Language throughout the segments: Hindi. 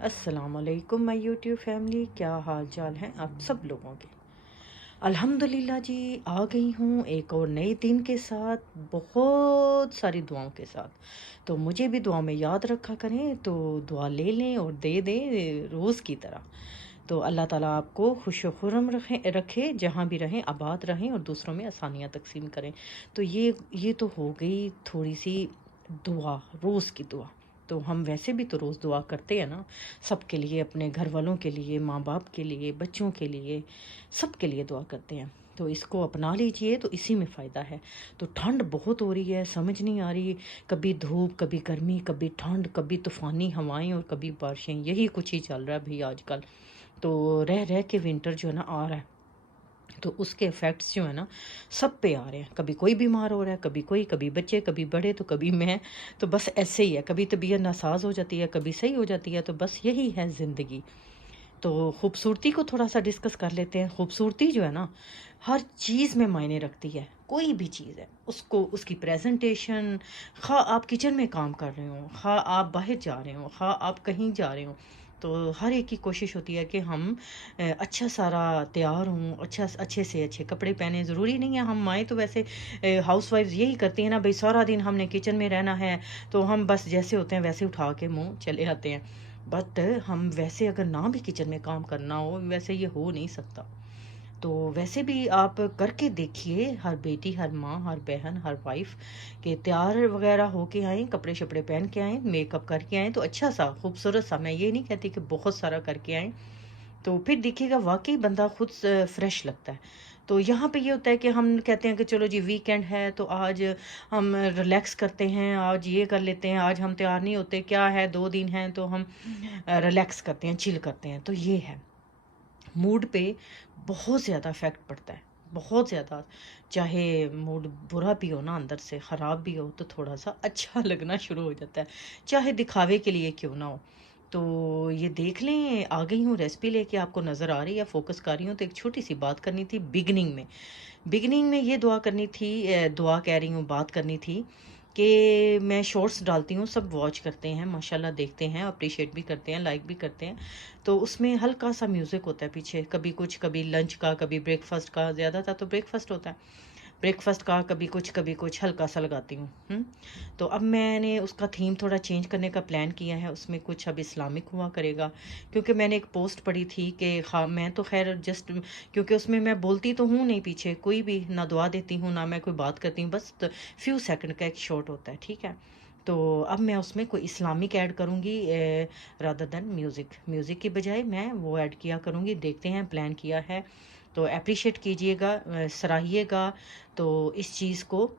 अस्सलाम वालेकुम माय यूट्यूब फैमिली, क्या हाल चाल हैं आप सब लोगों के। अल्हम्दुलिल्लाह जी, आ गई हूँ एक और नए दिन के साथ, बहुत सारी दुआओं के साथ। तो मुझे भी दुआ में याद रखा करें, तो दुआ ले लें और दे दें रोज़ की तरह। तो अल्लाह ताला आपको खुश खुरम रखे जहाँ भी रहें, आबाद रहें और दूसरों में आसानियाँ तकसीम करें। तो ये तो हो गई थोड़ी सी दुआ, रोज़ की दुआ। तो हम वैसे भी तो रोज़ दुआ करते हैं ना, सबके लिए, अपने घर वालों के लिए, माँ बाप के लिए, बच्चों के लिए, सब के लिए दुआ करते हैं। तो इसको अपना लीजिए, तो इसी में फ़ायदा है। तो ठंड बहुत हो रही है, समझ नहीं आ रही, कभी धूप, कभी गर्मी, कभी ठंड, कभी तूफ़ानी हवाएं और कभी बारिशें, यही कुछ ही चल रहा है भाई आजकल। तो रह रह के विंटर जो है ना आ रहा है, तो उसके इफ़ेक्ट्स जो है ना सब पे आ रहे हैं। कभी कोई बीमार हो रहा है, कभी कोई, कभी बच्चे, कभी बड़े, तो कभी मैं। तो बस ऐसे ही है, कभी तबीयत नासाज हो जाती है, कभी सही हो जाती है। तो बस यही है ज़िंदगी। तो खूबसूरती को थोड़ा सा डिस्कस कर लेते हैं। खूबसूरती जो है ना हर चीज़ में मायने रखती है। कोई भी चीज़ है, उसको उसकी प्रेजेंटेशन, खा आप किचन में काम कर रहे हो, खा आप बाहर जा रहे हो, खा आप कहीं जा रहे हो, तो हर एक की कोशिश होती है कि हम अच्छा सारा तैयार हों, अच्छे से अच्छे कपड़े पहने। ज़रूरी नहीं है, हम माएँ तो वैसे हाउस वाइफ्स यही करती हैं ना भाई, सारा दिन हमने किचन में रहना है, तो हम बस जैसे होते हैं वैसे उठा के मुंह चले आते हैं। बट हम वैसे अगर ना भी किचन में काम करना हो, वैसे ये हो नहीं सकता। तो वैसे भी आप करके देखिए, हर बेटी, हर माँ, हर बहन, हर वाइफ के तैयार वगैरह होके आएँ, कपड़े शपड़े पहन के आएँ, मेकअप करके आएँ, तो अच्छा सा खूबसूरत सा, मैं ये नहीं कहती कि बहुत सारा करके आएँ, तो फिर देखिएगा वाक़ई बंदा खुद फ्रेश लगता है। तो यहाँ पे ये होता है कि हम कहते हैं कि चलो जी वीकेंड है, तो आज हम रिलैक्स करते हैं, आज ये कर लेते हैं, आज हम तैयार नहीं होते, क्या है 2 दिन हैं तो हम रिलैक्स करते हैं, चिल करते हैं। तो ये है, मूड पे बहुत ज़्यादा इफ़ेक्ट पड़ता है, बहुत ज़्यादा। चाहे मूड बुरा भी हो ना, अंदर से ख़राब भी हो, तो थोड़ा-सा अच्छा लगना शुरू हो जाता है, चाहे दिखावे के लिए क्यों ना हो। तो ये देख लें, आ गई हूँ रेसिपी लेके, आपको नज़र आ रही है, फ़ोकस कर रही हूँ। तो एक छोटी-सी बात करनी थी बिगिनिंग में। बिगिनिंग में ये दुआ करनी थी, दुआ कह रही हूँ, बात करनी थी कि मैं शॉर्ट्स डालती हूँ, सब वॉच करते हैं, माशाल्लाह देखते हैं, अप्रिशिएट भी करते हैं, लाइक भी करते हैं। तो उसमें हल्का-सा म्यूज़िक होता है पीछे, कभी कुछ, कभी लंच का, कभी ब्रेकफ़ास्ट का, ज़्यादातर तो ब्रेकफ़ास्ट होता है। ब्रेकफ़ास्ट का कभी कुछ हल्का-सा लगाती हूँ। तो अब मैंने उसका थीम थोड़ा चेंज करने का प्लान किया है, उसमें कुछ अब इस्लामिक हुआ करेगा। क्योंकि मैंने एक पोस्ट पढ़ी थी कि हाँ, मैं तो ख़ैर जस्ट, क्योंकि उसमें मैं बोलती तो हूँ नहीं पीछे कोई भी, ना दुआ देती हूँ, ना मैं कोई बात करती हूँ, बस फ्यू सेकंड का एक शॉट होता है, ठीक है? तो अब मैं उसमें कोई इस्लामिक ऐड करूँगी रादर देन म्यूज़िक। म्यूज़िक की बजाय मैं वो ऐड किया करूँगी, देखते हैं, प्लान किया है। तो एप्रिशिएट कीजिएगा, सराहिएगा, तो इस चीज़ को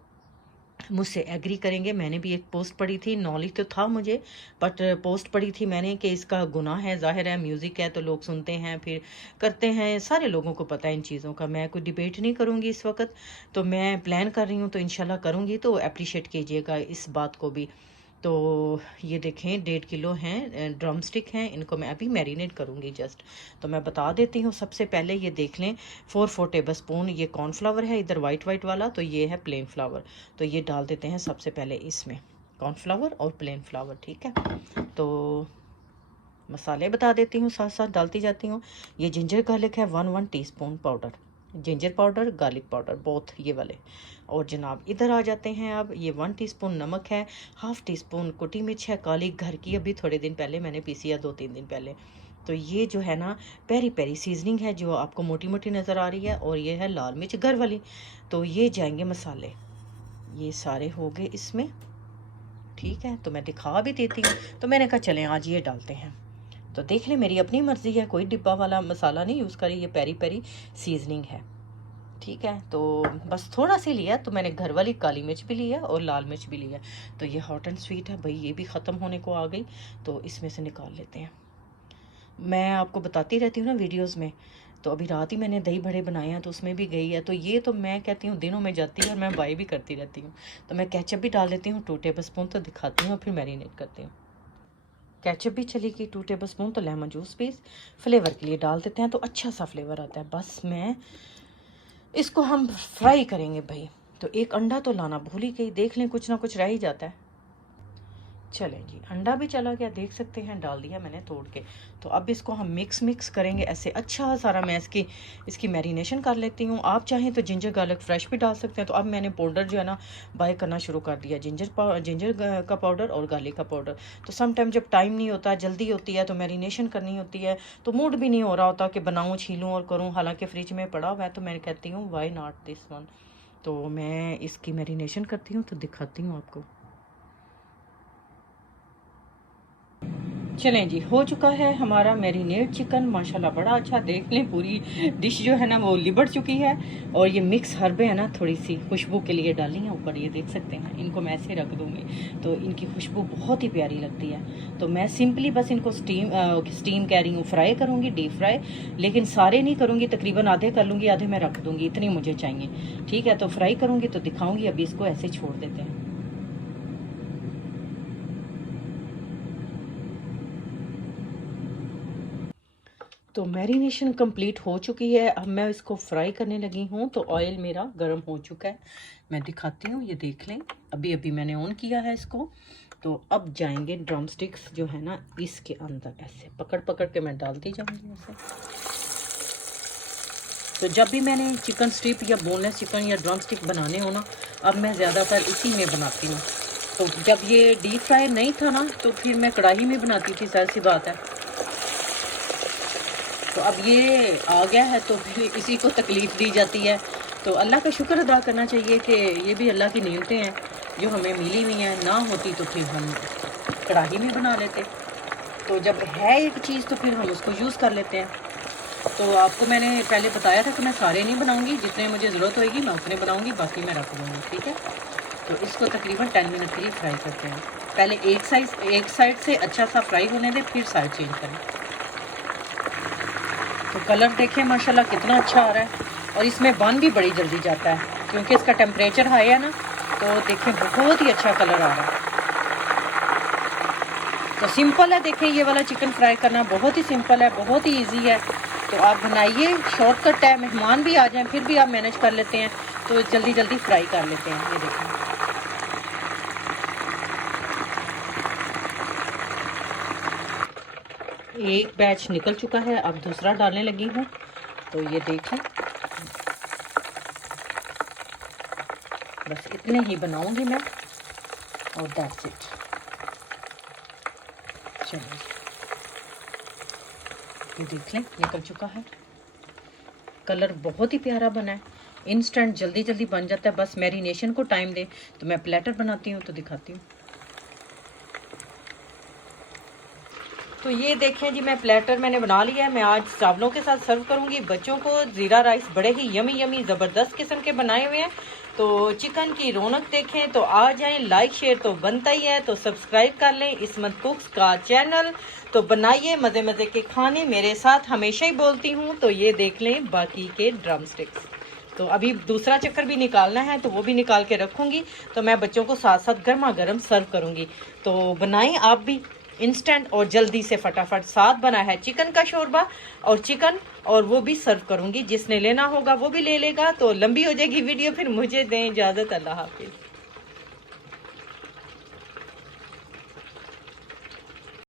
मुझसे एग्री करेंगे। मैंने भी एक पोस्ट पढ़ी थी, नॉलेज तो था मुझे, बट पोस्ट पढ़ी थी मैंने कि इसका गुनाह है, ज़ाहिर है म्यूज़िक है तो लोग सुनते हैं, फिर करते हैं, सारे लोगों को पता है इन चीज़ों का। मैं कोई डिबेट नहीं करूँगी इस वक्त, तो मैं प्लान कर रही हूँ, तो इंशाल्लाह करूँगी, तो अप्रिशिएट कीजिएगा इस बात को भी। तो ये देखें, 1.5 किलो हैं ड्रम स्टिक हैं, इनको मैं अभी मैरिनेट करूँगी जस्ट। तो मैं बता देती हूँ, सबसे पहले ये देख लें, 4 टेबल स्पून ये कॉर्नफ्लावर है, इधर वाइट वाइट वाला, तो ये है प्लेन फ्लावर। तो ये डाल देते हैं सबसे पहले इसमें, कॉर्नफ्लावर और प्लेन फ्लावर, ठीक है। तो मसाले बता देती हूँ, साथ साथ डालती जाती हूँ। ये जिंजर गार्लिक है, 1 teaspoon powder, ginger powder, garlic powder, both ये वाले। और जनाब इधर आ जाते हैं, अब ये 1 टीस्पून नमक है, 1/2 टीस्पून कुटी मिर्च है काली, घर की, अभी थोड़े दिन पहले मैंने पीसी है, 2-3 दिन पहले। तो ये जो है ना पेरी पेरी सीजनिंग है, जो आपको मोटी मोटी नज़र आ रही है, और ये है लाल मिर्च घर वाली। तो ये जाएंगे मसाले, ये सारे हो गए इसमें, ठीक है। तो मैं दिखा भी देती हूँ, तो मैंने कहा चलें आज ये डालते हैं। तो देख लें, मेरी अपनी मर्ज़ी है, कोई डिब्बा वाला मसाला नहीं यूज़ करी, ये पेरी पेरी सीजनिंग है, ठीक है। तो बस थोड़ा सी लिया, तो मैंने घर वाली काली मिर्च भी लिया और लाल मिर्च भी लिया। तो ये हॉट एंड स्वीट है भाई, ये भी ख़त्म होने को आ गई, तो इसमें से निकाल लेते हैं। मैं आपको बताती रहती हूँ ना वीडियोस में, तो अभी रात ही मैंने दही बड़े बनाए हैं, तो उसमें भी गई है। तो ये तो मैं कहती हूँ दिनों में जाती है, और मैं बाई भी करती रहती हूँ। तो मैं केचप भी डाल देती हूँ 2 टेबल स्पून, तो दिखाती हूँ, फिर मैरिनेट करती हूँ। केचप भी चली गई 2 टेबल स्पून, तो लेमन जूस भी फ्लेवर के लिए डाल देते हैं, तो अच्छा सा फ्लेवर आता है। बस मैं इसको हम फ्राई करेंगे भाई। तो एक अंडा तो लाना भूल ही गई, देख लें कुछ ना कुछ रह ही जाता है। चलें जी, अंडा भी चला गया, देख सकते हैं, डाल दिया मैंने तोड़ के। तो अब इसको हम मिक्स करेंगे ऐसे अच्छा सारा। मैं इसकी मैरिनेशन कर लेती हूँ। आप चाहें तो जिंजर गार्लिक फ्रेश भी डाल सकते हैं। तो अब मैंने पाउडर जो है ना बाय करना शुरू कर दिया, जिंजर का पाउडर और गार्लिक का पाउडर। तो सम टाइम जब टाइम नहीं होता, जल्दी होती है, तो मैरिनेशन करनी होती है, तो मूड भी नहीं हो रहा होता कि बनाऊँ, छीलूँ और करूँ, हालाँकि फ्रिज में पड़ा हुआ है। तो मैं कहती हूँ वाई नॉट दिस वन। तो मैं इसकी मैरिनेशन करती हूँ, तो दिखाती हूँ आपको। चलें जी, हो चुका है हमारा मैरिनेट चिकन, माशाल्लाह बड़ा अच्छा। देख लें पूरी डिश जो है ना वो लिबड़ चुकी है। और ये मिक्स हर्बें है ना थोड़ी सी खुशबू के लिए डाली हैं ऊपर, ये देख सकते हैं। इनको मैं ऐसे रख दूँगी तो इनकी खुशबू बहुत ही प्यारी लगती है। तो मैं सिंपली बस इनको स्टीम कह रही हूँ, फ्राई करूँगी, डीप फ्राई। लेकिन सारे नहीं करूँगी, तकरीबन आधे कर लूँगी, आधे मैं रख दूँगी, इतनी मुझे चाहिए। ठीक है, तो फ्राई करूँगी तो दिखाऊँगी। अभी इसको ऐसे छोड़ देते हैं। तो मैरिनेशन कंप्लीट हो चुकी है। अब मैं इसको फ्राई करने लगी हूँ। तो ऑयल मेरा गर्म हो चुका है, मैं दिखाती हूँ, ये देख लें। अभी अभी मैंने ऑन किया है इसको। तो अब जाएंगे ड्रम स्टिक्स जो है ना इसके अंदर, ऐसे पकड़ के मैं डालती जाऊँगी ऐसे। तो जब भी मैंने चिकन स्ट्रिप या बोनलेस चिकन या ड्रम स्टिक बनाने हो ना, अब मैं ज़्यादातर इसी में बनाती हूँ। तो जब ये डीप फ्राई नहीं था ना, तो फिर मैं कढ़ाई में बनाती थी, ज़ाहिर सी बात है। तो अब ये आ गया है तो फिर इसी को तकलीफ़ दी जाती है। तो अल्लाह का शुक्र अदा करना चाहिए कि ये भी अल्लाह की नेमतें हैं जो हमें मिली हुई हैं। ना होती तो फिर हम कढ़ाई में बना लेते। तो जब है एक चीज़ तो फिर हम उसको यूज़ कर लेते हैं। तो आपको मैंने पहले बताया था कि मैं सारे नहीं बनाऊँगी, जितने मुझे ज़रूरत होएगी मैं उतने बनाऊँगी, बाकी मैं रख दूँगी। ठीक है, तो इसको तकरीबन 10 मिनट के लिए फ्राई करते हैं। पहले एक साइड से अच्छा सा फ्राई होने दें, फिर साइड चेंज करें। तो कलर देखें माशाल्लाह कितना अच्छा आ रहा है। और इसमें बन भी बड़ी जल्दी जाता है क्योंकि इसका टेम्परेचर हाई है ना। तो देखें बहुत ही अच्छा कलर आ रहा है। तो सिंपल है, देखें ये वाला चिकन फ्राई करना बहुत ही सिंपल है, बहुत ही इजी है। तो आप बनाइए, शॉर्टकट है। मेहमान भी आ जाएं फिर भी आप मैनेज कर लेते हैं, तो जल्दी जल्दी फ्राई कर लेते हैं। ये देखें एक बैच निकल चुका है, अब दूसरा डालने लगी हूँ। तो ये देखें, बस इतने ही बनाऊंगी मैं और दैट्स इट। चलिए ये देख लें, निकल चुका है। कलर बहुत ही प्यारा बना है, इंस्टेंट जल्दी जल्दी बन जाता है। बस मैरिनेशन को टाइम दें। तो मैं प्लेटर बनाती हूँ तो दिखाती हूँ। तो ये देखें जी, मैं प्लेटर मैंने बना लिया है। मैं आज चावलों के साथ सर्व करूंगी बच्चों को। ज़ीरा राइस बड़े ही यमी ज़बरदस्त किस्म के बनाए हुए हैं। तो चिकन की रौनक देखें तो आ जाएं। लाइक शेयर तो बनता ही है, तो सब्सक्राइब कर लें इसमत कुक्स का चैनल। तो बनाइए मज़े मज़े के खाने मेरे साथ, हमेशा ही बोलती हूँ। तो ये देख लें बाकी के ड्रम स्टिक्स। तो अभी दूसरा चक्कर भी निकालना है, तो वो भी निकाल के रखूँगी। तो मैं बच्चों को साथ साथ गर्मा गर्म सर्व करूँगी। तो बनाएं आप भी, इंस्टेंट और जल्दी से फटाफट। साथ बना है चिकन का शोरबा और चिकन, और वो भी सर्व करूँगी। जिसने लेना होगा वो भी ले लेगा। तो लंबी हो जाएगी वीडियो, फिर मुझे दें इजाज़त। अल्लाह हाफिज़।